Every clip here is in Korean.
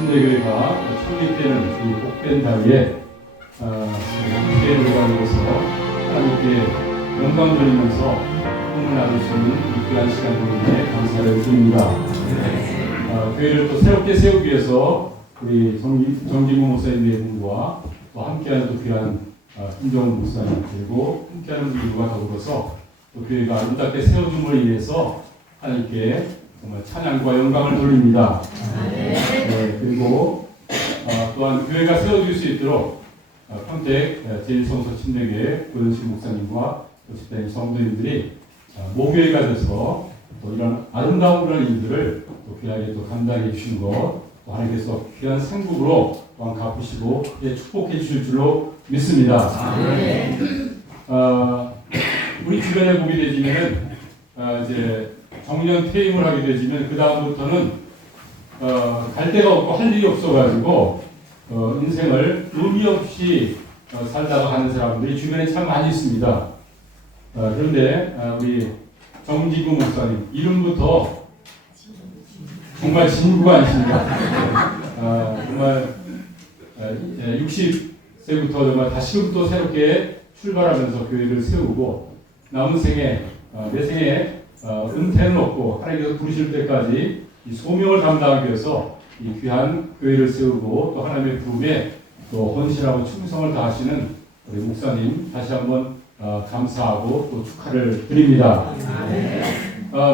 침례교회가創立되는 이 복된 자리에 함께 노래하면서 하나님께 영광 돌리면서 꿈을 나눌 수 있는 이 귀한 시간 때문에 감사를 드립니다. 교회를 또 새롭게 세우기 위해서 우리 정기무 목사님 네 분과 또 함께하는 또 귀한 김정은 목사님 그리고 함께하는 분들과 더불어서 또 교회가 아름답게 세워줌을 위해서 하나님께 정말 찬양과 영광을 돌립니다. 그리고 또한 교회가 세워질 수 있도록 평택 제1성서 침례교회 고현식 목사님과 또 집사님 성도님들이 모교회가 돼서 또 이런 아름다운 그런 일들을 또 귀하게 또 감당해 주신 것, 또 하나님께서 귀한 상급으로 또한 갚으시고 축복해 주실 줄로 믿습니다. 우리 주변에 보게 되지면은 이제 정년 퇴임을 하게 되지면 그 다음부터는 갈 데가 없고 할 일이 없어가지고 인생을 의미 없이 살다가 가는 사람들이 주변에 참 많이 있습니다. 그런데 우리 정지구 목사님 이름부터 정말 진구가 아니십니까? 정말 60세부터 정말 다시금또 새롭게 출발하면서 교회를 세우고 남은 생에 내 생에 은퇴는 없고 하나님께서 부르실 때까지 이 소명을 감당하기 위해서 이 귀한 교회를 세우고 또 하나님의 부름에 또 헌신하고 충성을 다하시는 우리 목사님 다시 한번 감사하고 또 축하를 드립니다.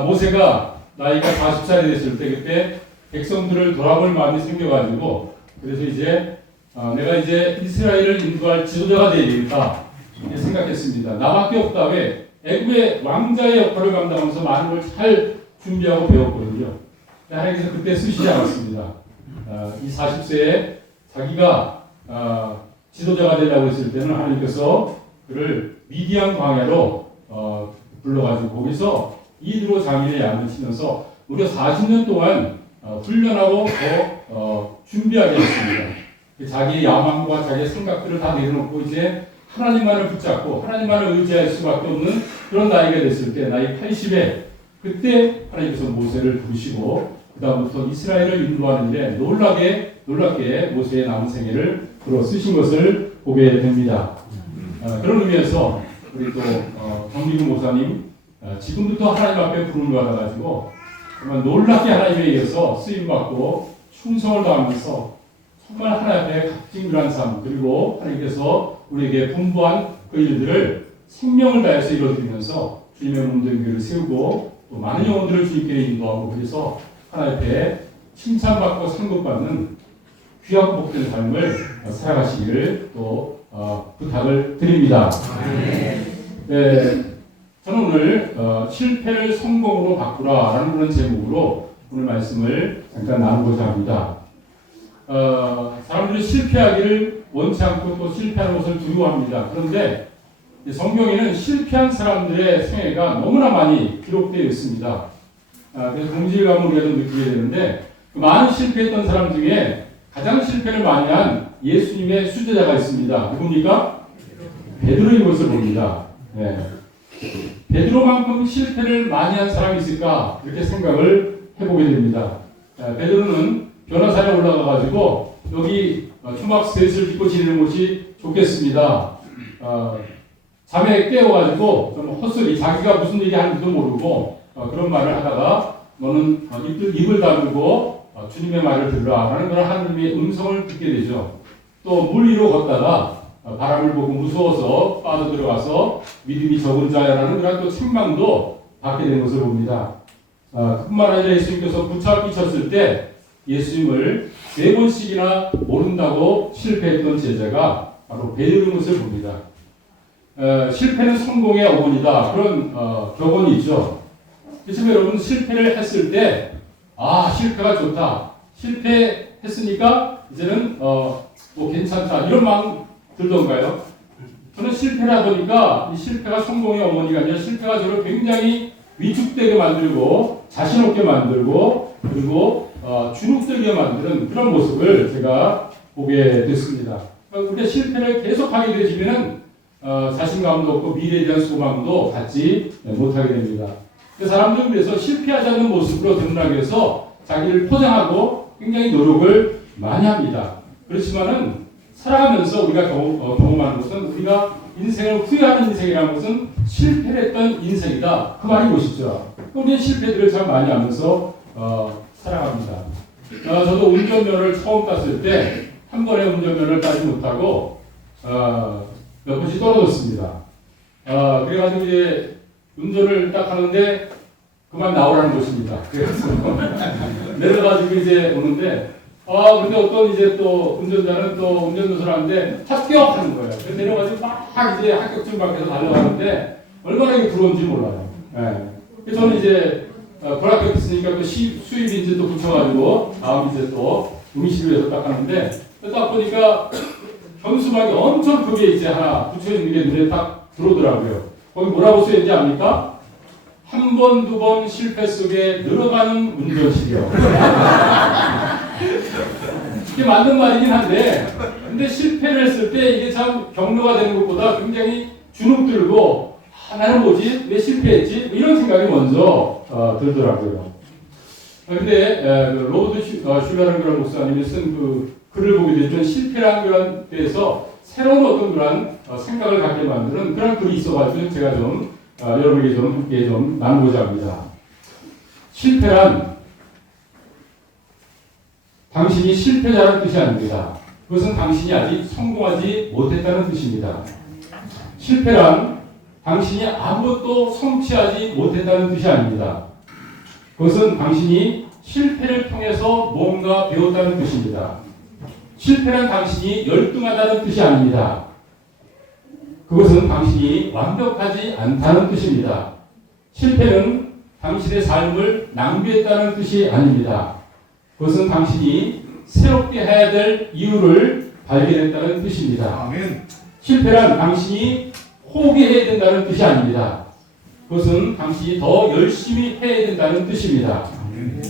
모세가 나이가 40살이 됐을 때 그때 백성들을 돌아볼 마음이 생겨가지고 그래서 이제 내가 이제 이스라엘을 인도할 지도자가 되어야 되겠다 이렇게 생각했습니다. 나밖에 없다. 왜? 애굽의 왕자의 역할을 감당하면서 많은 걸 잘 준비하고 배웠거든요. 하나님께서 그때 쓰시지 않았습니다. 이 40세에 자기가 지도자가 되려고 했을 때는 하나님께서 그를 미디안 광야로 불러가지고 거기서 이드로 장인의 양을 치면서 무려 40년 동안 훈련하고 더 준비하게 했습니다. 자기의 야망과 자기의 생각들을 다 내려놓고 이제 하나님만을 붙잡고 하나님만을 의지할 수밖에 없는 그런 나이가 됐을 때 나이 80에 그때 하나님께서 모세를 부르시고 그 다음부터 이스라엘을 인도하는 일에 놀랍게 모세의 남은 생애를 불어 쓰신 것을 보게 됩니다. 그런 의미에서 우리 또 정기구 목사님 지금부터 하나님 앞에 부름을 받아가지고 정말 놀랍게 하나님에 의해서 쓰임받고 충성을 다하면서 정말 하나님 앞에 값진한 삶 그리고 하나님께서 우리에게 분부한 그 일들을 생명을 다해서 이루어드리면서 주님의 몸된 교회를 세우고 또 많은 영혼들을 주님께 인도하고 그래서 하나님 앞에 칭찬받고 상급받는 귀하고 복된 삶을 살아가시기를 또 부탁을 드립니다. 저는 오늘 실패를 성공으로 바꾸라라는 그런 제목으로 오늘 말씀을 잠깐 나누고자 합니다. 사람들이 실패하기를 원치 않고 또 실패하는 것을 두려워합니다. 그런데 성경에는 실패한 사람들의 생애가 너무나 많이 기록되어 있습니다. 그래서 동질감을 우리가 좀 느끼게 되는데 그 많은 실패했던 사람 중에 가장 실패를 많이 한 예수님의 수제자가 있습니다. 누굽니까? 베드로인 것을 봅니다. 베드로만큼 실패를 많이 한 사람이 있을까? 이렇게 생각을 해보게 됩니다. 베드로는 변호사에 올라가가지고 여기 초막 셋을 짓고 지내는 곳이 좋겠습니다. 잠에 깨워가지고 좀 헛소리 자기가 무슨 얘기 하는지도 모르고 그런 말을 하다가 너는 입을 다물고 주님의 말을 들으라 라는 그런 하나님의 음성을 듣게 되죠. 또 물 위로 걷다가 바람을 보고 무서워서 빠져들어가서 믿음이 적은 자야라는 그런 또 책망도 받게 된 것을 봅니다. 그뿐만 아니라 예수님께서 붙잡히셨을 때 예수님을 3번씩이나 모른다고 실패했던 제자가 바로 베드로인 것을 봅니다. 실패는 성공의 어머니다. 그런 격언이 있죠. 그래서 여러분 실패를 했을 때 실패가 좋다. 실패했으니까 이제는 뭐 괜찮다. 이런 마음 들던가요? 저는 실패를 하보니까 이 실패가 성공의 어머니가 아니라 실패가 저를 굉장히 위축되게 만들고 자신 없게 만들고 그리고 주눅들게 만드는 그런 모습을 제가 보게 됐습니다. 우리가 실패를 계속하게 되시면은 자신감도 없고 미래에 대한 소망도 갖지 못하게 됩니다. 사람들은 그래서 실패하지 않는 모습으로 드러나기 위해서 자기를 포장하고 굉장히 노력을 많이 합니다. 그렇지만은 살아가면서 우리가 경험하는 것은 우리가 인생을 후회하는 인생이라는 것은 실패를 했던 인생이다. 그 말이 무엇이죠? 우리는 실패들을 참 많이 하면서 살아갑니다. 저도 운전면허를 처음 땄을 때 한 번에 운전면허를 따지 못하고 몇 번씩 떨어졌습니다. 그래가지고 이제 운전을 딱 하는데 그만 나오라는 것입니다. 그래서 내려가지고 이제 오는데 근데 어떤 이제 또 운전자는 또 운전면허를 하는데 합격하는 거예요. 그래서 내려가지고 막 이제 합격증 밖에서 달려가는데 얼마나 이게 부러운지 몰라요. 그래서 저는 이제 불합격했으니까 또 수입인지 또 붙여가지고 다음 이제 또 응시를 딱 하는데 딱 보니까 현수막이 엄청 크게 이제 하나 붙여 있는 게 눈에 딱 들어오더라고요. 거기 뭐라고 쓰여 있는지 압니까? 한 번, 두 번 실패 속에 늘어가는 운전 실력. 이게 맞는 말이긴 한데, 근데 실패를 했을 때 이게 참 격려가 되는 것보다 굉장히 주눅 들고, 나는 뭐지? 왜 실패했지? 이런 생각이 먼저 들더라고요. 근데 로버트 슐러라는 그런 목사님이 쓴 그 글을 보게 되면 실패라는 그런 데에서 새로운 어떤 그런 생각을 갖게 만드는 그런 글이 있어가지고 제가 좀 여러분에게 좀 함께 좀 나누고자 합니다. 실패란 당신이 실패자라는 뜻이 아닙니다. 그것은 당신이 아직 성공하지 못했다는 뜻입니다. 실패란 당신이 아무것도 성취하지 못했다는 뜻이 아닙니다. 그것은 당신이 실패를 통해서 뭔가 배웠다는 뜻입니다. 실패란 당신이 열등하다는 뜻이 아닙니다. 그것은 당신이 완벽하지 않다는 뜻입니다. 실패는 당신의 삶을 낭비했다는 뜻이 아닙니다. 그것은 당신이 새롭게 해야 될 이유를 발견했다는 뜻입니다. 아멘. 실패란 당신이 포기해야 된다는 뜻이 아닙니다. 그것은 당신이 더 열심히 해야 된다는 뜻입니다.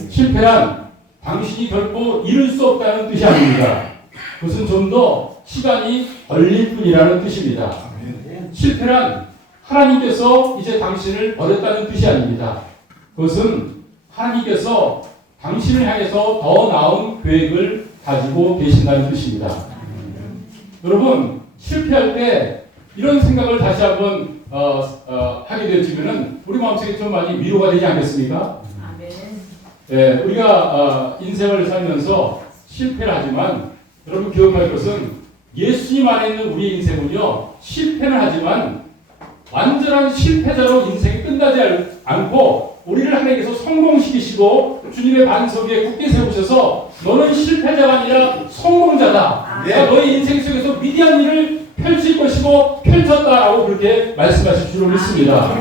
실패란 당신이 결코 이룰 수 없다는 뜻이 아닙니다. 그것은 좀 더 시간이 걸릴 뿐이라는 뜻입니다. 실패란 하나님께서 이제 당신을 버렸다는 뜻이 아닙니다. 그것은 하나님께서 당신을 향해서 더 나은 계획을 가지고 계신다는 뜻입니다. 여러분, 실패할 때 이런 생각을 다시 한번 하게 되어지면은 우리 마음속에 좀 많이 위로가 되지 않겠습니까? 네, 우리가 인생을 살면서 실패를 하지만 여러분 기억할 것은 예수님 안에 있는 우리 인생은요, 실패는 하지만 완전한 실패자로 인생이 끝나지 않고 우리를 하나님께서 성공시키시고 주님의 반석 위에 굳게 세우셔서 너는 실패자가 아니라 성공자다. 내가 너의 인생 속에서 위대한 일을 펼칠 것이고 펼쳤다라고 그렇게 말씀하실 줄로 믿습니다.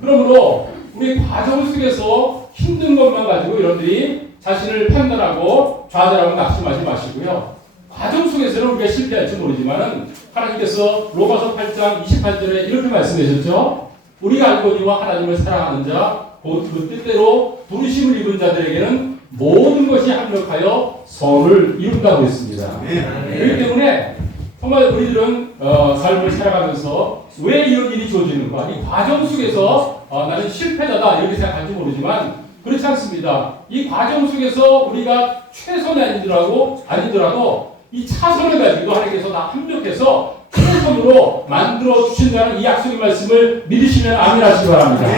그러므로 우리 과정 속에서 힘든 것만 가지고 여러분들이 자신을 판단하고 좌절하고 낙심하지 마시고요. 과정 속에서는 우리가 실패할지 모르지만은 하나님께서 로마서 8장 28절에 이렇게 말씀하셨죠. 우리가 알거니와 하나님을 사랑하는 자 곧 그 뜻대로 부르심을 입은 자들에게는 모든 것이 합력하여 선을 이룬다고 했습니다. 그렇기 때문에 정말 우리들은 삶을 살아가면서 왜 이런 일이 주어지는가? 이 과정 속에서 나는 실패자다 이렇게 생각할지 모르지만 그렇지 않습니다. 이 과정 속에서 우리가 최선이 아니더라도 이 차선을 가지고 하나님께서 다 합력해서 최선으로 만들어 주신다는 이 약속의 말씀을 믿으시면 아멘 하시기 바랍니다.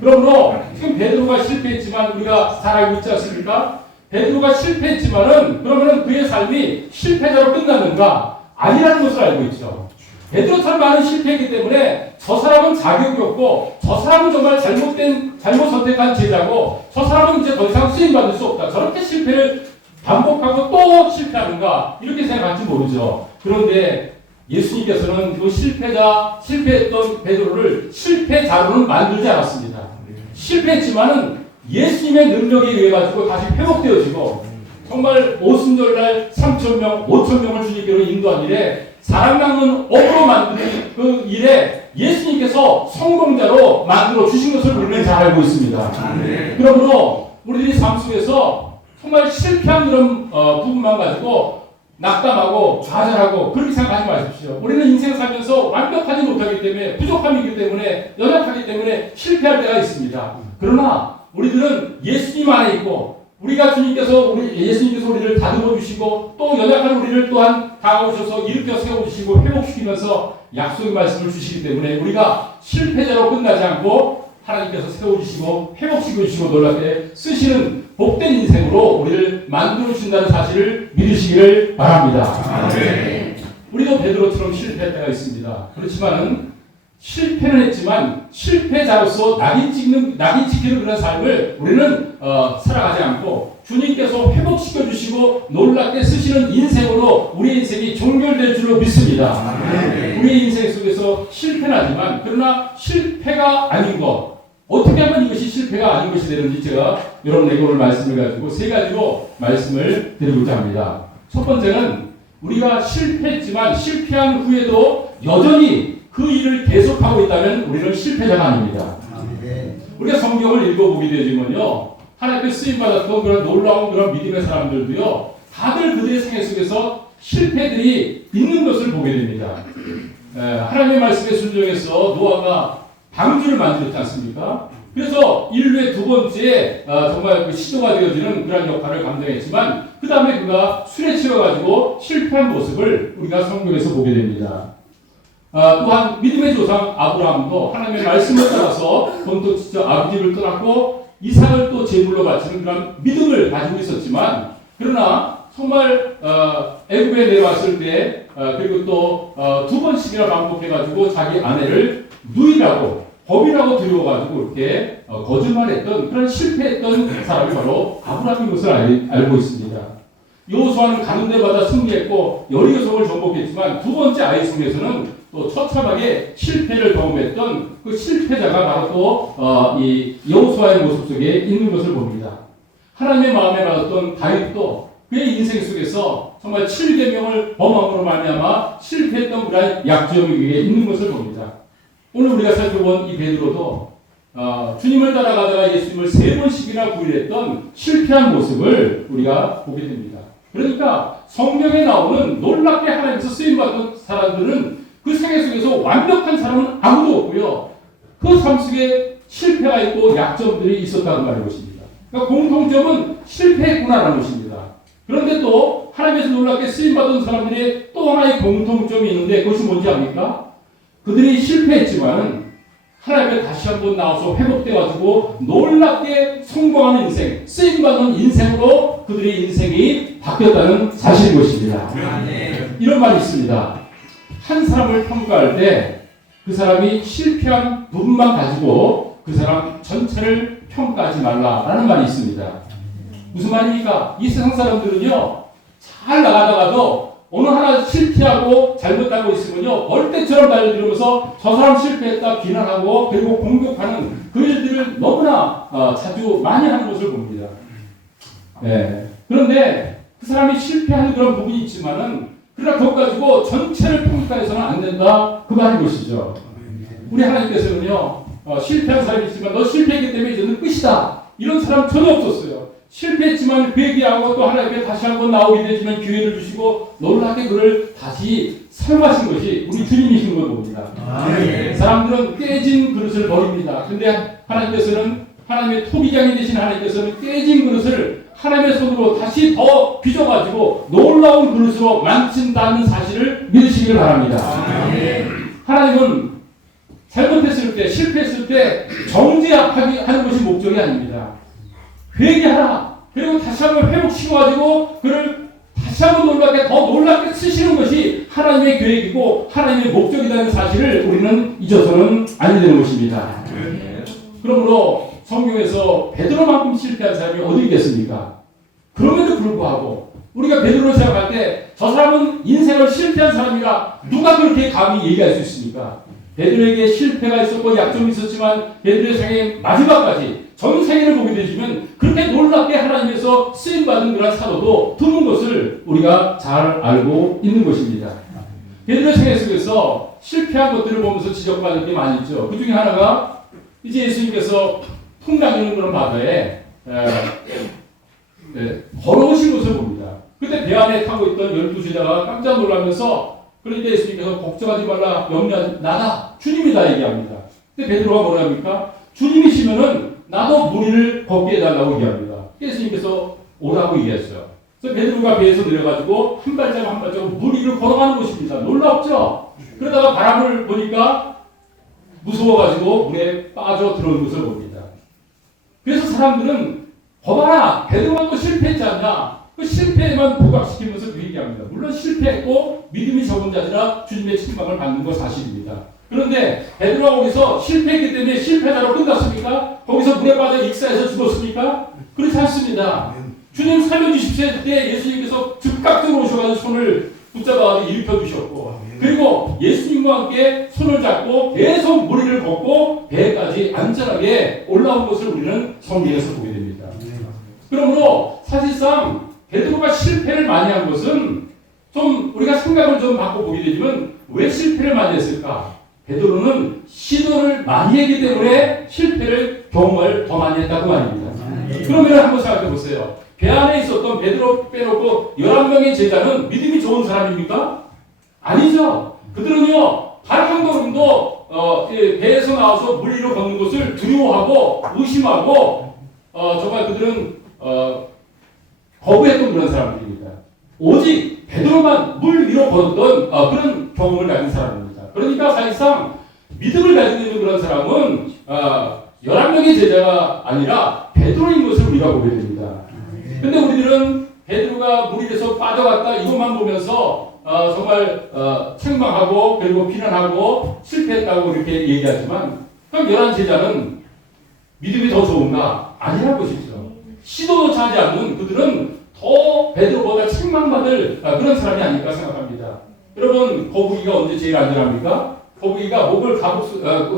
그러므로 지금 베드로가 실패했지만 우리가 잘 알고 있지 않습니까? 베드로가 실패했지만은 그러면은 그의 삶이 실패자로 끝났는가? 아니라는 것을 알고 있죠. 베드로처럼 많은 실패했기 때문에 저 사람은 자격이 없고 저 사람은 정말 잘못 선택한 제자고 저 사람은 이제 더 이상 쓰임받을 수 없다. 저렇게 실패를 반복하고 또 실패하는가? 이렇게 생각할지 모르죠. 그런데 예수님께서는 그 실패했던 베드로를 실패자로는 만들지 않았습니다. 실패했지만은 예수님의 능력에 의해 가지고 다시 회복되어지고 정말 오순절날 3,000명, 5,000명을 주님께로 인도한 일에 사람 낚는 업으로 만드는 그 일에 예수님께서 성공자로 만들어 주신 것을 우리는 잘 알고 있습니다. 그러므로 우리들이 삶 속에서 정말 실패한 그런 부분만 가지고 낙담하고 좌절하고 그렇게 생각하지 마십시오. 우리는 인생 살면서 완벽하지 못하기 때문에 부족함이 있기 때문에 연약하기 때문에 실패할 때가 있습니다. 그러나 우리들은 예수님 안에 있고 우리가 예수님께서 우리를 다듬어 주시고 또 연약한 우리를 또한 다가오셔서 일으켜 세워주시고 회복시키면서 약속의 말씀을 주시기 때문에 우리가 실패자로 끝나지 않고 하나님께서 세워주시고 회복시켜주시고 놀랍게 쓰시는 복된 인생으로 우리를 만들어 주신다는 사실을 믿으시기를 바랍니다. 우리도 베드로처럼 실패할 때가 있습니다. 그렇지만은 실패는 했지만 실패자로서 낙인 찍히는 그런 삶을 우리는 살아가지 않고 주님께서 회복시켜 주시고 놀랍게 쓰시는 인생으로 우리의 인생이 종결될 줄로 믿습니다. 우리의 인생 속에서 실패는 하지만 그러나 실패가 아닌 것, 어떻게 하면 이것이 실패가 아닌 것이 되는지 제가 여러분에게 오늘 말씀을 가지고 세 가지로 말씀을 드리고자 합니다. 첫 번째는 우리가 실패했지만 실패한 후에도 여전히 그 일을 계속하고 있다면 우리는 실패자가 아닙니다. 우리가 성경을 읽어보게 되지만요, 하나님께 쓰임받았던 그런 놀라운 그런 믿음의 사람들도요, 다들 그들의 생애 속에서 실패들이 있는 것을 보게 됩니다. 하나님의 말씀에 순종해서 노아가 방주를 만들었지 않습니까? 그래서 인류의 두 번째 정말 그 시조가 되어지는 그런 역할을 감당했지만 그 다음에 그가 술에 취해가지고 실패한 모습을 우리가 성경에서 보게 됩니다. 또한 믿음의 조상 아브라함도 하나님의 말씀을 따라서 본토 직접 아버지를 떠났고 이삭을 또 제물로 바치는 그런 믿음을 가지고 있었지만 그러나 정말 애굽에 내려왔을 때 그리고 또 두 번씩이나 반복해가지고 자기 아내를 누이라고 법이라고 두려워가지고 이렇게 거짓말했던 그런 실패했던 사람이 바로 아브라함인 것을 알고 있습니다. 여호수아는 가는 데마다 승리했고 여리고성을 정복했지만 두 번째 아이성에서는 또 처참하게 실패를 경험했던 그 실패자가 바로 또 이 여호수아의 모습 속에 있는 것을 봅니다. 하나님의 마음에 받았던 다윗도 그의 인생 속에서 정말 7계명을 범함으로 말미암아 실패했던 그런 약점이 위에 있는 것을 봅니다. 오늘 우리가 살펴본 이 베드로도 주님을 따라가다가 예수님을 3번씩이나 부인했던 실패한 모습을 우리가 보게 됩니다. 그러니까 성경에 나오는 놀랍게 하나님께서 쓰임받은 사람들은 그 생애 속에서 완벽한 사람은 아무도 없고요. 그 삶 속에 실패가 있고 약점들이 있었다는 말인 것입니다. 그러니까 공통점은 실패했구나라는 것입니다. 그런데 또 하나님께서 놀랍게 쓰임받은 사람들의 또 하나의 공통점이 있는데 그것이 뭔지 압니까? 그들이 실패했지만 하나님께 다시 한번 나와서 회복되어가지고 놀랍게 성공하는 인생, 쓰임받는 인생으로 그들의 인생이 바뀌었다는 사실인 것입니다. 이런 말이 있습니다. 한 사람을 평가할 때 그 사람이 실패한 부분만 가지고 그 사람 전체를 평가하지 말라라는 말이 있습니다. 무슨 말입니까? 이 세상 사람들은요, 잘 나가다가도 어느 하나 실패하고 잘못하고 있으면요, 벌떼처럼 달려들면서 저 사람 실패했다 비난하고 그리고 공격하는 그 일들을 너무나 자주 많이 하는 것을 봅니다. 그런데 그 사람이 실패하는 그런 부분이 있지만은 그러나 그것 가지고 전체를 평가해서는 안 된다. 그 말인 것이죠. 우리 하나님께서는요, 실패한 사람이 있지만 너 실패했기 때문에 이제는 끝이다. 이런 사람 전혀 없었어요. 실패했지만 회개하고 또 하나님께 다시 한번 나오게 되지만 기회를 주시고 놀랍게 그를 다시 사용하신 것이 우리 주님이신 걸 봅니다. 사람들은 깨진 그릇을 버립니다. 근데 하나님께서는 하나님의 토기장이 되신 하나님께서는 깨진 그릇을 하나님의 손으로 다시 더 빚어가지고 놀라운 그릇으로 만든다는 사실을 믿으시길 바랍니다. 하나님은 잘못했을 때, 실패했을 때 정죄하는 것이 목적이 아닙니다. 회개하라. 그리고 다시 한번 회복시켜가지고 그를 다시 한번 놀랍게 더 놀랍게 쓰시는 것이 하나님의 계획이고 하나님의 목적이라는 사실을 우리는 잊어서는 아니 되는 것입니다. 그러므로 성경에서 베드로만큼 실패한 사람이 어디 있겠습니까? 그럼에도 불구하고 우리가 베드로를 생각할 때 저 사람은 인생을 실패한 사람이라 누가 그렇게 감히 얘기할 수 있습니까? 베드로에게 실패가 있었고 약점이 있었지만 베드로의 생애 마지막까지 전 생애를 보게 되시면 그렇게 놀랍게 하나님에서 쓰임받은 그런 사도도 드문 것을 우리가 잘 알고 있는 것입니다. 베드로의 생애 속에서 실패한 것들을 보면서 지적받는 게 많이 있죠. 그 중에 하나가 이제 예수님께서 풍랑이는 그런 바다에 걸어오신 것을 봅니다. 그때 배 안에 타고 있던 12제자가 깜짝 놀라면서 그러니까 예수님께서 걱정하지 말라, 염려하지 나다, 주님이다 얘기합니다. 근데 베드로가 뭐라 합니까? 주님이시면은 나도 무리를 걷게 해달라고 얘기합니다. 예수님께서 오라고 얘기했어요. 그래서 베드로가 배에서 내려가지고 한 발자국 한 발자국 물 위를 걸어가는 곳입니다. 놀랍죠? 그러다가 바람을 보니까 무서워가지고 물에 빠져 들어오는 것을 봅니다. 그래서 사람들은 봐봐라, 베드로가 또 실패했지 않냐? 그 실패에만 부각시키면서 그 얘기합니다. 물론 실패했고 믿음이 적은 자들아 주님의 책망을 받는 건 사실입니다. 그런데 베드로가 거기서 실패했기 때문에 실패자로 끝났습니까? 거기서 물에 빠져 익사해서 죽었습니까? 그렇지 않습니다. 주님 살려주십시오 할 때 예수님께서 즉각적으로 오셔가지고 손을 붙잡아가지고 일으켜 주셨고, 그리고 예수님과 함께 손을 잡고 계속 무리를 걷고 배까지 안전하게 올라온 것을 우리는 성경에서 보게 됩니다. 그러므로 사실상 베드로가 실패를 많이 한 것은 좀 우리가 생각을 좀 바꿔보게 되지만 왜 실패를 많이 했을까? 베드로는 시도를 많이 했기 때문에 실패를 경험을 더 많이 했다고 말입니다. 그러면 한번 생각해 보세요. 배 안에 있었던 베드로 빼놓고 11명의 제자는 믿음이 좋은 사람입니까? 아니죠. 그들은요, 단 한 걸음도 배에서 나와서 물 위로 걷는 것을 두려워하고 의심하고 정말 그들은 거부했던 그런 사람들입니다. 오직 베드로만 물 위로 걷던 그런 경험을 가진 사람입니다. 그러니까 사실상 믿음을 가지고 있는 그런 사람은 11명의 제자가 아니라 베드로인 것을 우리가 보게 됩니다. 근데 우리들은 베드로가 물 위에서 빠져갔다 이것만 보면서 정말 책망하고 그리고 비난하고 실패했다고 이렇게 얘기하지만, 그럼 11 제자는 믿음이 더 좋은가? 아니라는 것이죠. 시도조차 하지 않는 그들은 더 베드로보다 책망받을 그런 사람이 아닐까 생각합니다. 여러분, 거북이가 언제 제일 안전합니까? 거북이가 목을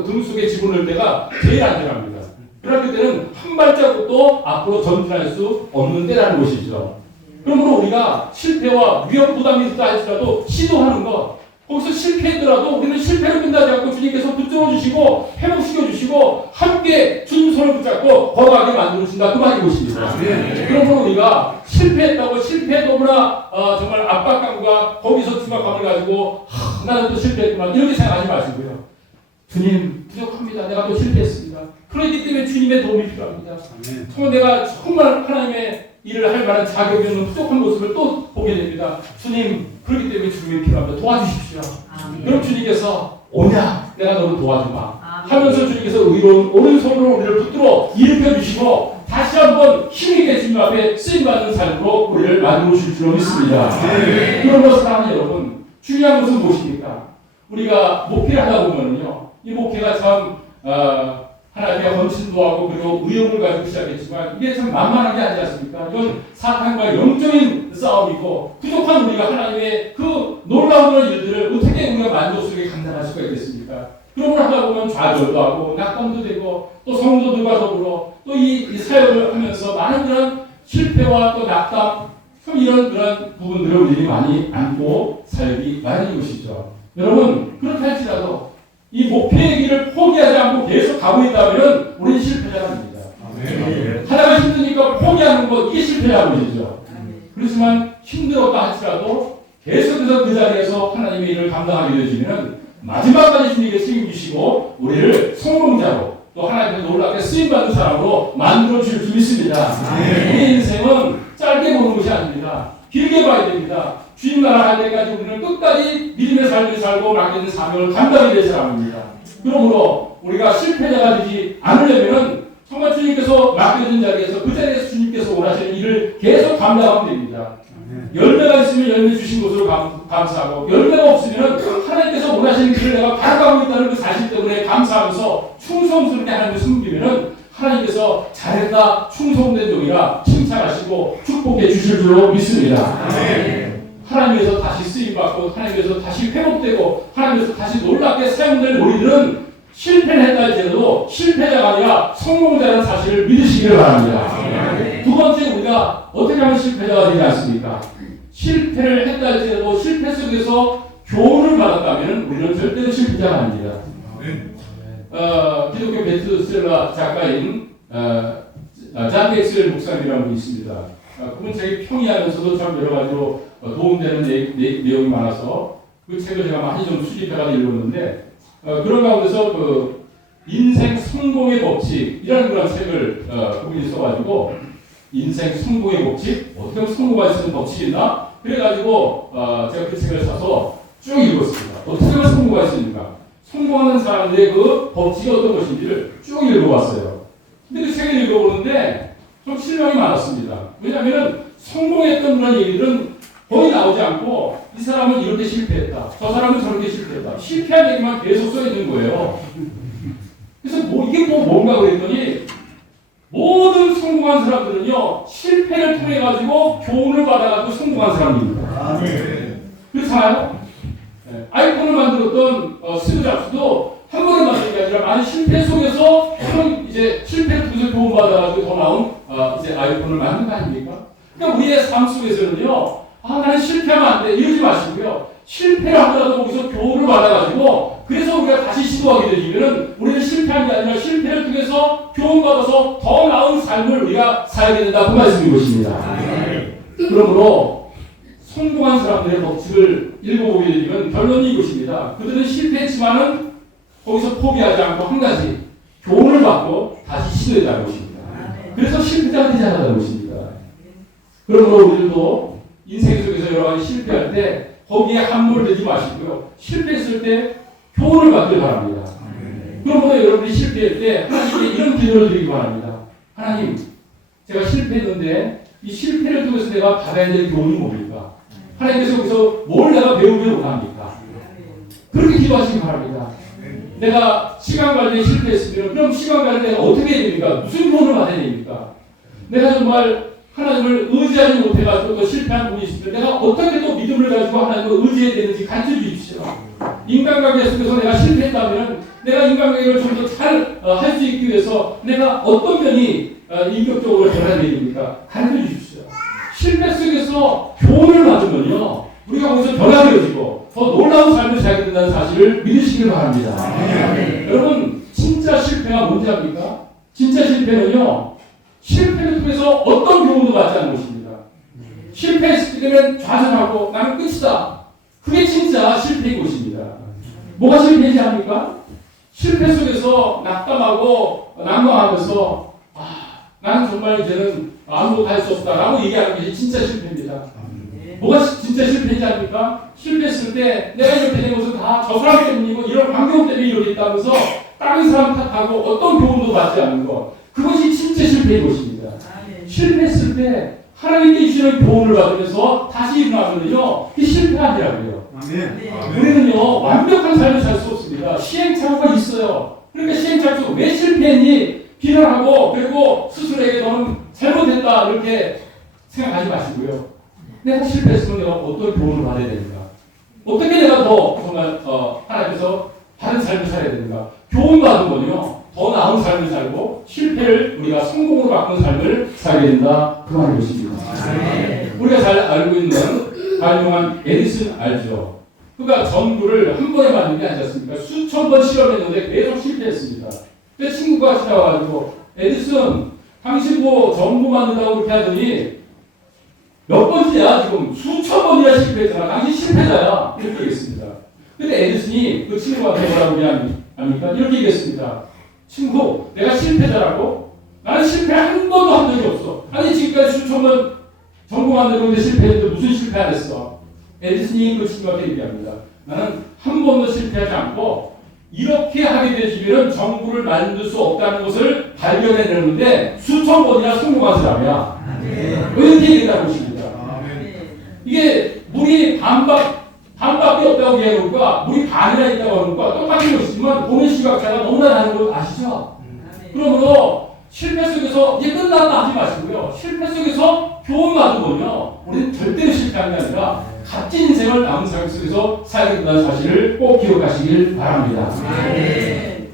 등 속에 집어넣을 때가 제일 안전합니다. 그럴 때는 한 발자국도 앞으로 전진할 수 없는 때라는 것이죠. 그러므로 우리가 실패와 위험 부담이 있다 할지라도 시도하는 것, 거기서 실패했더라도 우리는 실패로 끝나지 않고 주님께서 붙들어 주시고 회복시켜 주시고 함께 주님 손을 붙잡고 걸어가게 만들어 주신다, 그 말이 것입니다. 그러므로 우리가 실패했다고 실패에 너무나 정말 압박감과 거기서 중압감을 가지고 나는 또 실패했구나 이렇게 생각하지 마시고요. 주님 부족합니다. 내가 또 실패했습니다. 그렇기 때문에 주님의 도움이 필요합니다. 정말 내가 정말 하나님의 일을 할 만한 자격이 없는 부족한 모습을 또 보게 됩니다. 주님, 그렇기 때문에 주님이 필요합니다. 도와주십시오. 그럼 주님께서 오냐? 내가 너를 도와주마 하면서 주님께서 의로운 오른손으로 우리를 붙들어 일으켜 주시고 다시 한번 힘있게 주님 앞에 쓰임받는 삶으로 우리를 만들어 주실 줄 믿습니다. 그러므로 사랑하는 여러분, 중요한 것은 무엇입니까? 우리가 목회를 하다 보면요, 이 목회가 참 하나님의 헌신도 하고 그리고 의욕을 가지고 시작했지만 이게 참 만만한 게 아니지 않습니까? 이건 사탄과 영적인 싸움이고 부족한 우리가 하나님의 그 놀라운 일들을 어떻게 우리가 만족스럽게 감당할 수가 있겠습니까? 그런 걸 하다 보면 좌절도 하고 낙담도 되고 또 성도들과 더불어 또 이 사역을 하면서 많은 그런 실패와 또 낙담, 참 이런 그런 부분들을 우리들이 많이 안고 살기 마련인 것이죠. 여러분, 그렇게 할지라도 이 목표의 길을 포기하지 않고 계속 가고 있다면 우리는 실패자가 아닙니다. 하다가 힘드니까 포기하는 것, 이게 실패라는 것이죠. 그렇지만 힘들었다 할지라도 계속해서 그 자리에서 하나님의 일을 감당하게 되어지면 마지막까지 주님께 책임지시고 우리를 성공자로 또 하나님께 놀랍게 쓰임받는 사람으로 만들어 주실 줄 믿습니다. 우리 인생은 짧게 보는 것이 아닙니다. 길게 봐야 됩니다. 주님 나라 갈 때까지 우리는 끝까지 믿음의 삶을 살고 맡겨진 사명을 감당해야 될 사람입니다. 그러므로 우리가 실패자가 되지 않으려면 정말 주님께서 맡겨진 자리에서 그 자리에서 주님께서 원하시는 일을 계속 감당하면 됩니다. 열매가 있으면 열매 주신 것으로 감사하고 열매가 없으면 하나님께서 원하시는 길을 내가 바라가고 있다는 그 사실 때문에 감사하면서 충성스럽게 하나님을 섬기면 하나님께서 잘했다, 충성된 종이라 칭찬하시고 축복해 주실 줄로 믿습니다. 하나님께서 다시 쓰임받고 하나님께서 다시 회복되고 하나님께서 다시 놀랍게 사용될 우리들은 실패를 했다 할지라도 실패자가 아니라 성공자라는 사실을 믿으시기를 바랍니다. 두 번째, 우리가 어떻게 하면 실패자가 되지 않습니까? 실패를 했다 할지라도 실패 속에서 교훈을 받았다면 우리는 절대로 실패자가 아닙니다. 기독교 베스트셀러 작가인 잔 엑셀 목사님이라는 분이 있습니다. 그분 책이 평이하면서도 참 여러 가지로 도움되는 내용이 많아서 그 책을 제가 많이 좀 수집해가지고 읽었는데 그런 가운데서 그 인생 성공의 법칙이라는 그런 책을 그분이 써가지고 인생 성공의 법칙, 어떻게 하면 성공할 수 있는 법칙이 있나? 그래가지고 제가 그 책을 사서 쭉 읽었습니다. 어떻게 하면 성공할 수 있는가? 성공하는 사람들의 그 법칙이 어떤 것인지를 쭉 읽어봤어요. 근데 그 책을 읽어보는데 좀 실망이 많았습니다. 왜냐하면 성공했던 그런 얘기들은 거의 나오지 않고 이 사람은 이렇게 실패했다. 저 사람은 저렇게 실패했다. 실패한 얘기만 계속 써있는 거예요. 그래서 이게 뭔가 그랬더니 모든 성공한 사람들은요 실패를 통해 가지고 교훈을 받아가지고 성공한 사람입니다. 그렇잖아요. 네. 아이폰을 만들었던 스티브 잡스도 한 번에 만든 게 아니라 많은 실패 속에서 이제 실패를 통해서 교훈 받아가지고 더 나온 이제 아이폰을 만든 거 아닙니까? 그러니까 우리의 삶 속에서는요, 나는 실패하면 안 돼 이러지 마시고요. 실패를 하더라도 거기서 교훈을 받아가지고 그래서 우리가 다시 시도하게 되면 우리는 실패한 게 아니라 실패를 통해서 교훈받아서 더 나은 삶을 우리가 살게 된다 그 말씀인 것입니다. 그러므로 성공한 사람들의 법칙을 읽어보게 되면 결론이 이것입니다. 그들은 실패했지만은 거기서 포기하지 않고 한 가지 교훈을 받고 다시 시도했다는 것입니다. 그래서 실패자가 되지 않았다는 것입니다. 그러므로 우리들도 인생 속에서 여러 가지 실패할 때 거기에 함몰되지 마시고요. 실패했을 때 교훈을 받길 바랍니다. 그러므로 여러분이 실패할 때 하나님께 이런 기도를 드리기 바랍니다. 하나님, 제가 실패했는데 이 실패를 통해서 내가 받아야 될 교훈이 뭡니까? 하나님께서 여기서 뭘 내가 배우게 원합니까? 그렇게 기도하시기 바랍니다. 내가 시간 관리에 실패했으면 그럼 시간 관리에 내가 어떻게 해야 됩니까? 무슨 교훈을 받아야 됩니까? 내가 정말 하나님을 의지하지 못해가지고 또 실패한 부분이 있을 때 내가 어떻게 또 믿음을 가지고 하나님을 의지해야 되는지 가르쳐 주십시오. 인간관계 속에서 내가 실패했다면 내가 인간관계를 좀 더 잘 할 수 있기 위해서 내가 어떤 면이 인격적으로 변화되어야 됩니까? 가르쳐 주십시오. 실패 속에서 교훈을 받으면요 우리가 거기서 변화되어지고 더 놀라운 삶을 살게 된다는 사실을 믿으시길 바랍니다. 여러분 진짜 실패가 뭔지 압니까? 진짜 실패는요 실패를 통해서 어떤 교훈도 받지 않는 것입니다. 실패했을 때는 좌절하고 나는 끝이다. 그게 진짜 실패인 것입니다. 뭐가 실패인지 압니까? 실패 속에서 낙담하고 난감하면서 나는 정말 이제는 아무것도 할 수 없다라고 얘기하는 게 진짜 실패입니다. 뭐가 진짜 실패인지 압니까? 실패했을 때 내가 이렇게 된 것은 다 저 사람 때문이고 이런 환경 때문에 이렇게 있다면서 다른 사람 탓하고 어떤 교훈도 받지 않는 것, 그것이 진짜 실패인 것입니다. 실패했을 때 하나님께 주시는 교훈을 받으면서 다시 일어나면요 이 실패 아니라고요. 우리는요 완벽한 삶을 살 수 없습니다. 시행착오가 있어요. 그러니까 시행착오 왜 실패했니? 비난하고 그리고 스스로에게 너는 잘못했다 이렇게 생각하지 마시고요. 내가 실패했으면 내가 어떤 교훈을 받아야 되는가? 어떻게 내가 더 정말 하나님께서 다른 삶을 살아야 되는가? 교훈 받은 건요 더 나은 삶을 살고 실패를 우리가 성공으로 바꾸는 삶을 살게 된다 그 말인 것입니다. 우리가 잘 알고 있는 유명한 에디슨 알죠? 그가 전구를 한 번에 만든 게 아니지 않습니까? 수천 번 실험했는데 계속 실패했습니다. 그 친구가 찾아와가지고 에디슨 당신 뭐 전구 만든다고 그렇게 하더니 몇 번째야 지금 수천 번이나 실패했잖아. 당신 실패자야 이렇게 얘기했습니다. 근데 에디슨이 그 친구한테 뭐라고 얘기합니까? 이렇게 얘기했습니다. 친구, 내가 실패자라고? 나는 실패 한 번도 한 적이 없어. 아니 지금까지 수천 번 전구 만들었는데 실패했는데 무슨 실패 안 했어? 에디슨이 그 친구한테 얘기합니다. 나는 한 번도 실패하지 않고 이렇게 하게 되시면 전구를 만들 수 없다는 것을 발견해내는데 수천 번이나 성공한 사람이야. 이렇게 얘기했다고 하십니다. 이게 물이 반밖에 없다고 얘기해놓을까 물이 반이나 있다고 하니까 똑같은 것이지만 보는 시각자가 너무나 다른 걸 아시죠? 그러므로 실패 속에서 이제 끝났다 하지 마시고요. 실패 속에서 교훈 받으면요 우리는 절대로 실패하는 게 아니라 값진 인생을 남은 삶 속에서 살게 된다는 사실을 꼭 기억하시길 바랍니다.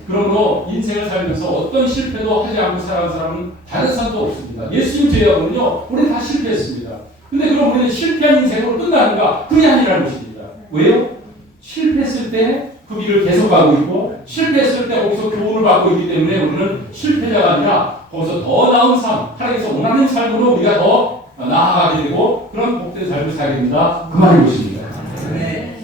그러므로 인생을 살면서 어떤 실패도 하지 않고 살아가는 사람은 다른 사람도 없습니다. 예수님 제외하고는요 우리는 다 실패했습니다. 근데 그럼 우리는 실패한 인생으로 끝나는가? 그게 아니라는 것입니다. 왜요? 실패했을 때 그 길을 계속 가고 있고 실패했을 때 거기서 교훈을 받고 있기 때문에 우리는 실패자가 아니라 거기서 더 나은 삶, 하나님께서 원하는 삶으로 우리가 더 나아가게 되고 그런 복된 삶을 살게 됩니다. 그 말인 것입니다.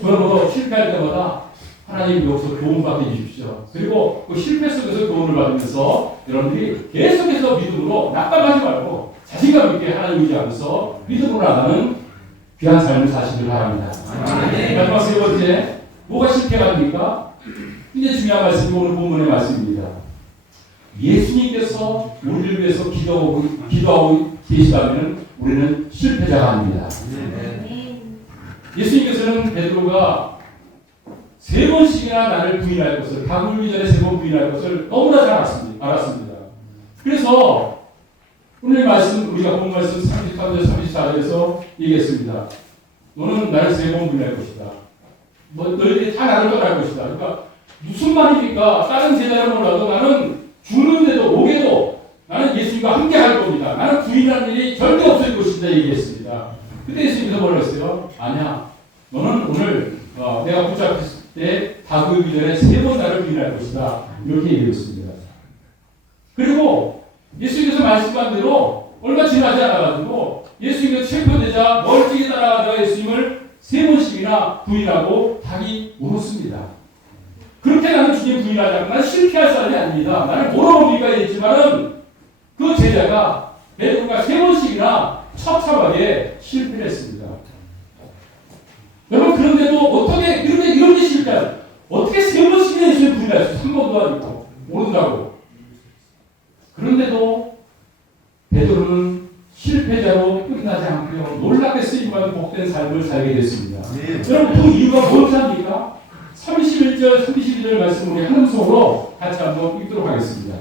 그러므로 실패할 때마다 하나님 여기서 교훈받게 해주십시오. 그리고 그 실패 속에서 교훈을 받으면서 여러분들이 계속해서 믿음으로 낙담하지 말고 자신감 있게 하나님 의지하면서 믿음으로 나가는 귀한 삶을 사시길 바랍니다. 마지막 세 번째, 뭐가 실패가 됩니까? 이제 중요한 말씀이 오늘 본문의 말씀입니다. 예수님께서 우리를 위해서 기도하고 계시다면 우리는 실패자가 아닙니다. 예수님께서는 베드로가 3번씩이나 나를 부인할 것을, 다굴기 전에 3번 부인할 것을 너무나 잘 알았습니다. 그래서 오늘 말씀, 우리가 본 말씀 33절, 34절에서 얘기했습니다. 너는 나를 3번 부인할 것이다. 너희들이 다 나를 떠날 것이다. 그러니까 무슨 말입니까? 다른 제자를 몰라도 나는 죽는데도 오게도 나는 예수님과 함께 할 겁니다. 나는 부인하는 일이 절대 없을 것이다 얘기했습니다. 그때 예수님께서 뭐라고 했어요? 아니야. 너는 오늘 내가 붙잡혔을 때 다굴기 전에 3번 나를 부인할 것이다. 이렇게 얘기했습니다. 그리고 예수님께서 말씀한 대로 얼마 지나지 않아가지고 예수님께서 체포되자 멀찍이 따라가다가 예수님을 3번씩이나 부인하고 닭이 울었습니다. 그렇게 나는 주님 부인하지 않고 나는 실패할 사람이 아닙니다. 나는 물어봅니까 했지만은 그 제자가 베드로가 3번씩이나 처참하게 실패를 했습니다. 여러분 그런데도 어떻게 이렇게 실패한 어떻게 3번씩이나 예수님 부인할 수 3번도 아니고 모른다고. 그런데도 베드로는 실패자로 끝나지 않고요. 놀랍게 쓰임받은 복된 삶을 살게 됐습니다. 여러분 그 이유가 뭔지 압니까? 31절, 32절 말씀 우리 한 음성으로 같이 한번 읽도록 하겠습니다.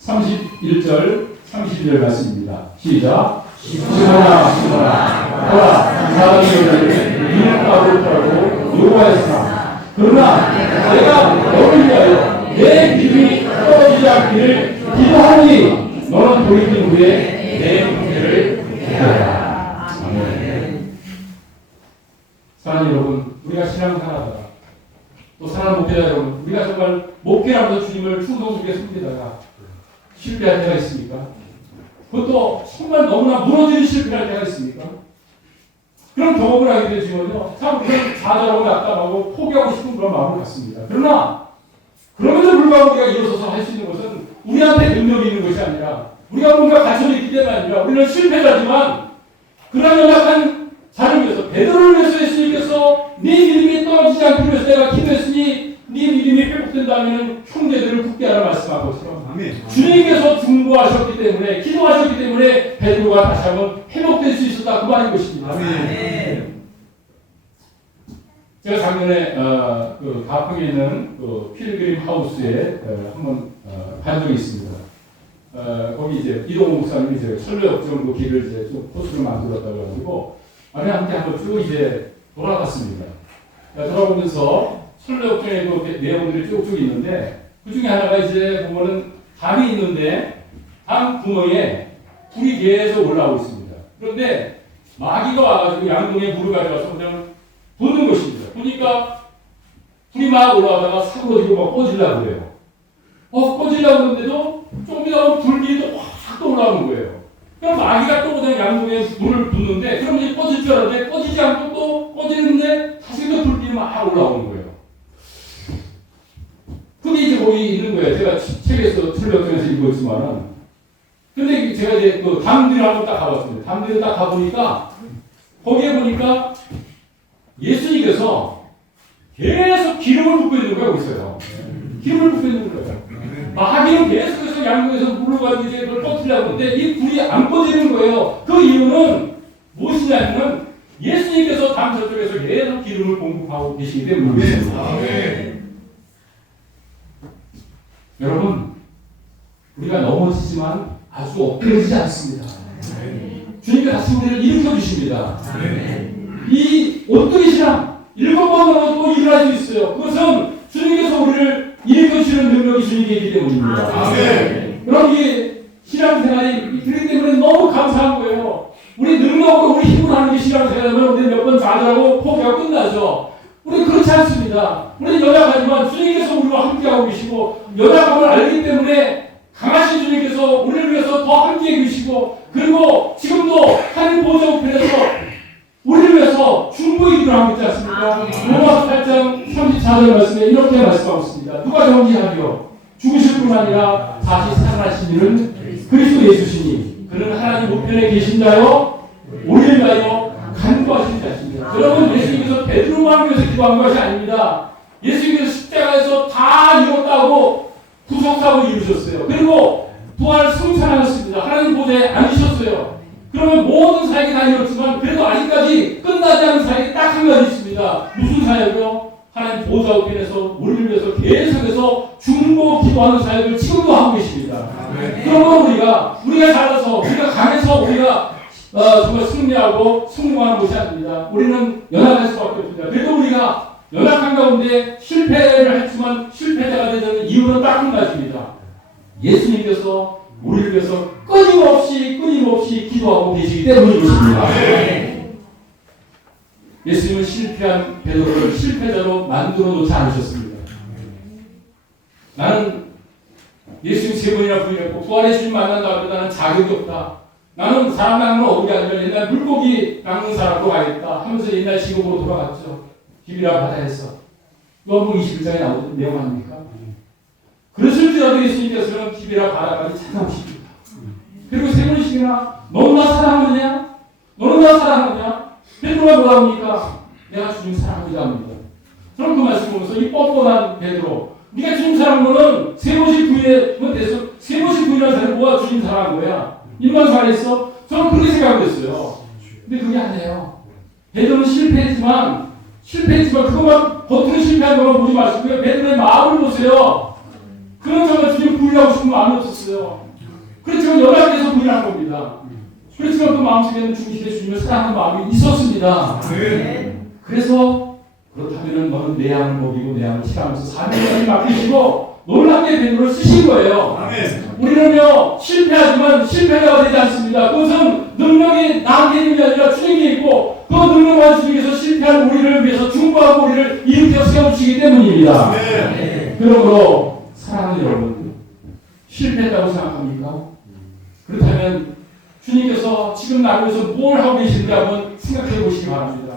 31절, 32절 말씀입니다. 시작. 시몬아, 시몬아, 보라, 사람이 너를 이는 가고 팔고 요구하였으나 그러나 내가 너를 위하여 내 믿음이 떨어지지 않기를 기도하니 너는 돌이킨 후에 내 문제를 해하라. 아멘. 사랑하는 여러분, 우리가 신앙생활하다가 또 사랑하는 목회자 여러분, 우리가 정말 목회하면서 주님을 충성스럽게 섬기다가 실패할 때가 있습니까? 그것도 정말 너무나 무너지는 실패할 때가 있습니까? 그런 경험을 하게 되지만요, 참 우리는 좌절하고 낙담하고 포기하고 싶은 그런 마음을 갖습니다. 그러나 그럼에도 불구하고 우리가 일어서서 할 수 있는 것은 우리한테 능력이 있는 것이 아니라 우리가 뭔가 갖춰져 있기 때문이 아니라 우리는 실패자지만 그런 연약한 자를 위해서 베드로를 위해서 예수님께서 네 믿음이 떨어지지 않기 위해서 내가 기도했으니 네 믿음이 회복된다면 형제들을 굳게 하라 말씀한 것처럼 주님께서 중보하셨기 때문에 기도하셨기 때문에 베드로가 다시 한번 회복될 수 있었다 그 말인 것입니다. 제가 작년에 그 가평에 있는 그 필그림 하우스에 한번 간 적이 있습니다. 거기 이제 이동호 목사님이 이제 철로역정 그 길을 이제 좀 코스를 만들었다고 해가지고 안에 함께 한번 쭉 이제 돌아갔습니다. 돌아보면서 철로역정의 그 내용들이 쭉쭉 있는데 그 중에 하나가 이제 보면은 담이 있는데 담 구멍에 불이 계속 올라오고 있습니다. 그런데 마귀가 와가지고 양동에 물을 가져와서 그냥 붓는 것입니다. 보니까 불이 막 올라가다가 사고지고 막 꺼지려고 그래요. 꺼지려고 그러는데도 조금 있다가 불이 확 또 올라오는 거예요. 그럼 마귀가 또 그냥 양동에 불을 붓는데 그럼 이제 꺼질 줄 알았는데 꺼지지 않고 또 꺼지는데 다시 또 불이 막 올라오는 거예요. 그게 이제 거기 있는 거예요. 제가 책에서 철로역정에서 읽었지만은. 근데 제가 이제 그 담들을 한번 딱 가봤습니다. 담들을 딱 가보니까 거기에 보니까 예수님께서 계속 기름을 붓고 있는 거예요. 있어요. 기름을 붓고 있는 거예요. 마귀는 계속해서 양쪽에서 물을 가지고 이제 그걸 꺼뜨리려고 하는데 이 불이 안 꺼지는 거예요. 그 이유는 무엇이냐면 예수님께서 담 저쪽에서 계속 기름을 공급하고 계시기 때문입니다. 여러분, 우리가 넘어지지만 아주 엎드려지지 않습니다. 주님께서 다시 우리를 일으켜 주십니다. 이 온전히 신앙 7번 넘어도 또 일어날 수 있어요. 그것은 주님께서 우리를 일으켜 주시는 능력이 주님께 있기 때문입니다. 그럼 이 신앙생활이 그렇기 때문에 너무 감사한 거예요. 우리 능력으로 우리 힘으로 하는 게 신앙생활이면 우리 몇 번 좌절하고 포기하고 끝나죠. 우리 그렇지 않습니다. 우리 연약하지만 주님께서 우리와 함께하고 계시고 연약함을 알기 때문에 강하신 주님께서 우리를 위해서 더 함께해 주시고 그리고 지금도 하늘 보좌 우편에서 우리를 위해서 충분히 일을 하고 있지 않습니까? 로마서 8장 34절 말씀에 이렇게 말씀하고 있습니다. 누가 정지하리요? 죽으실 뿐 아니라 다시 살아나신 이는 그리스도 예수시니 그는 하나님 우편에 계신 자요? 우리를 위하여 간구하신 자십니다. 여러분, 예수님께서 베드로만 위해서 기도한 것이 아닙니다. 예수님께서 십자가에서 다 이뤘다고 구속사고 이루셨어요. 그리고 부활 승천하셨습니다. 하나님 보좌에 앉으셨어요. 그러면 모든 사역이 다 이뤘지만 그래도 아직까지 끝나지 않은 사역이 딱 한 가지 있습니다. 무슨 사역이요? 하나님 보좌 우편에서 우리를 위해서 계속해서 중보 기도하는 사역을 지금도 하고 계십니다. 그러므로 우리가 잘해서 우리가 강해서 우리가 정말 승리하고 성공하는 것이 아닙니다. 우리는 연약할 수밖에 없습니다. 그래도 우리가 연약한 가운데 실패를 했지만 실패자가 되는 이유는 딱 한 가지입니다. 예수님께서 우리를 위해서 끊임없이 기도하고 계시기 때문인 것입니다. 예수님은 실패한 베드로를 실패자로 만들어 놓지 않으셨습니다. 나는 예수님 세 번이나 부인했고 부활의 주님 만난다 하면 나는 자격이 없다. 나는 사람 낚는 어부가 아니라 옛날 물고기 낚는 사람으로 가겠다 하면서 옛날 직업으로 돌아갔죠. 기비라 바다에서. 요한복음 21장에 나오는 내용 아닙니까? 그랬을지라도 예수님께서는 기비라 바다까지 찾아오십니다. 그리고 세 번씩이나 너는 나 사랑하느냐? 너는 나 사랑하느냐? 베드로가 뭐라 합니까? 내가 주님 사랑합니다 합니다. 저는 그 말씀 보면서 이 뻣뻣한 베드로, 네가 주님 사랑하면은 세 번씩 부인하면 됐어. 세 번씩 부인한 사람이 뭐가 주님 사랑한 거야? 일만 잘했어? 저는 그렇게 생각했어요. 근데 그게 아니에요. 베드로는 실패했지만 그것만 겉으로 실패한 것만 보지 마시고요. 베드로의 마음을 보세요. 그런 정말 주님 부인하고 싶은 마음이 없었어요. 그렇지만 연락해서 부인한 겁니다. 그렇지만 그 마음속에는 중심의 주님을 사랑하는 마음이 있었습니다. 그래서 그렇다면 너는 내 양을 먹이고 내 양을 치라면서 사명을 맡기시고 놀랍게 베드로를 쓰신 거예요. 우리는요 실패하지만 실패자가 되지 않습니다. 그것은 능력이 나한테 있는 게 아니라 주님께 있고 그 능력과 주님께서 실패한 우리를 위해서 중보하고 우리를 일으켜 세우시기 때문입니다. 그러므로 사랑하는 여러분, 실패했다고 생각합니까? 그렇다면 주님께서 지금 나를 위해서 뭘 하고 계신지 한번 생각해 보시기 바랍니다.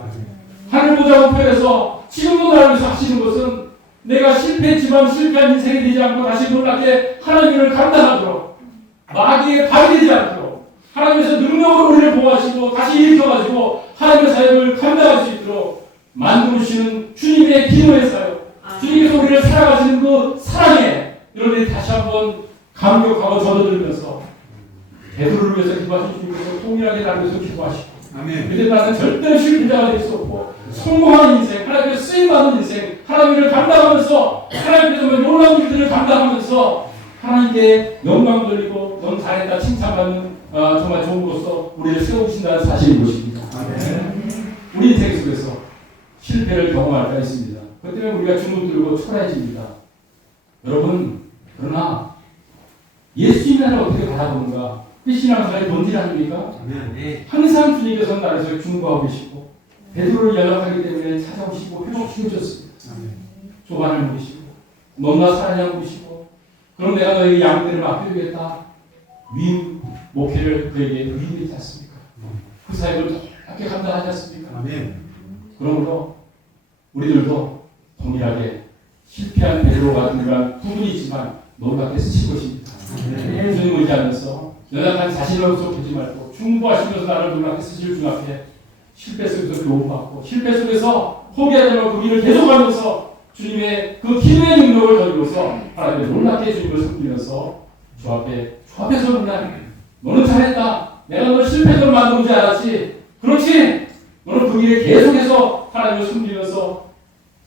하늘 보좌 우편에서 지금도 나를 위해서 하시는 것은 내가 실패했지만 실패한 인생이 되지 않고 다시 놀랍게 하나님을 감당하도록 마귀에 발되지 않도록 하나님께서 능력으로 우리를 보호하시고 다시 일으켜가지고 하나님의 사역을 감당할 수 있도록 만들어주시는 주님의 기도의 사역, 주님께서 우리를 살아가시는 그 사랑에 여러분들이 다시 한번 감격하고 젖어들면서 베드로를 위해서 기도하신 주님께서 동일하게 나를 위해서 기도하시고 그때 나는 절대 실패자가 될 수 없고 성공하는 인생, 하나님께 쓰임받는 인생, 하나님을 감당하면서 하나님께서 놀라운 일들을 감당하면서 하나님께 영광 돌리고 넌 잘했다 칭찬받는 정말 종으로서 우리를 세우신다는 사실인 것입니다. 우리 인생 속에서 실패를 경험할 때가 있습니다. 그것 때문에 우리가 주눅 들고 초라해집니다. 여러분, 그러나 예수님을 어떻게 바라보는가? 신앙생활의 본질 아닙니까? 항상 주님께서는 나를 중보하고 계시고 베드로를 연락하기 때문에 찾아오시고 회복시켜줬습니다. 조반을 물으시고 넌 나 사랑하냐고 물으시고 그럼 내가 너에게 양떼를 맡겨주겠다. 위임 목회를 그에게 의뢰했지 않습니까? 그 사역을 함께 감당하지 않습니까? 그러므로 우리들도 동일하게 실패한 베드로 같은 그런 부분이 있지만 놀랍게 쓰실 것입니다. 주님 의지하면서 연약한 자신을 속이지 말고 중보하시면서 나를 놀랍게 쓰실 주 앞에 실패 속에서 교훈받고 실패 속에서 포기하지 말고 그 길을 계속하면서 주님의 그 기도의 능력을 가지고서 하나님의 놀랍게 주님을 섬기면서 주 앞에서 너는 잘했다. 내가 너를 실패자로 만들지 않았지. 그렇지. 너는 그 길에 계속해서 하나님을 섬기면서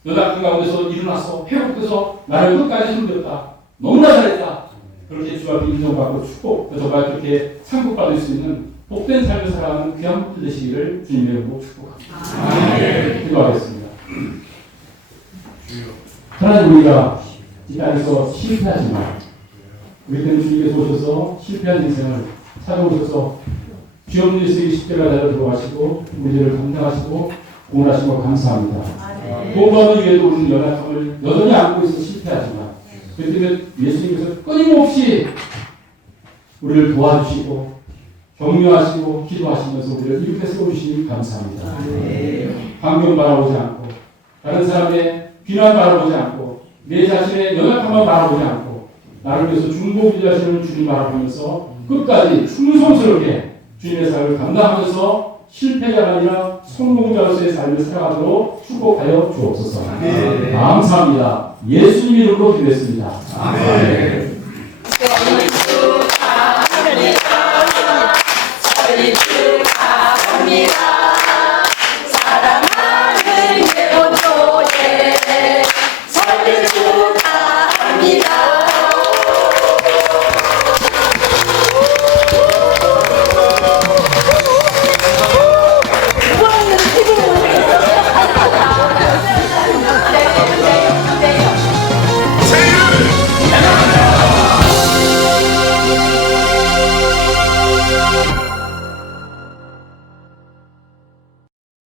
연약한 가운데서 일어나서 회복돼서 나를 끝까지 섬겼다. 너무나 잘했다. 그렇게 주 앞에 인정받고 축복, 정말 그렇게 상급받을 수 있는 복된 삶을 살아가는 귀한 분들 되시기를 주님의 이름으로 축복합니다. 기도하겠습니다. 하나님, 우리가 이 땅에서 실패하지만 우리 때는 주님께서 오셔서 실패한 인생을 찾아오셔서 죄 없는 일생이 십자가에 들어가시고 우리들을 감당하시고 구원하신 것 감사합니다. 구원받는 위에도 우리는 연약함을 여전히 안고 있어 실패하지만 그런데 예수님께서 끊임없이 우리를 도와주시고 격려하시고 기도하시면서 우리를 이렇게 세워주시니 감사합니다. 환경 바라보지 않고 다른 사람의 비난 바라보지 않고 내 자신의 연약함만 바라보지 않고 나를 위해서 중보기도하시는 주님 바라보면서 끝까지 충성스럽게 주님의 삶을 감당하면서 실패자가 아니라 성공자로서의 삶을 살아가도록 축복하여 주옵소서. 감사합니다. 예수님 이름으로 기도했습니다. 아멘.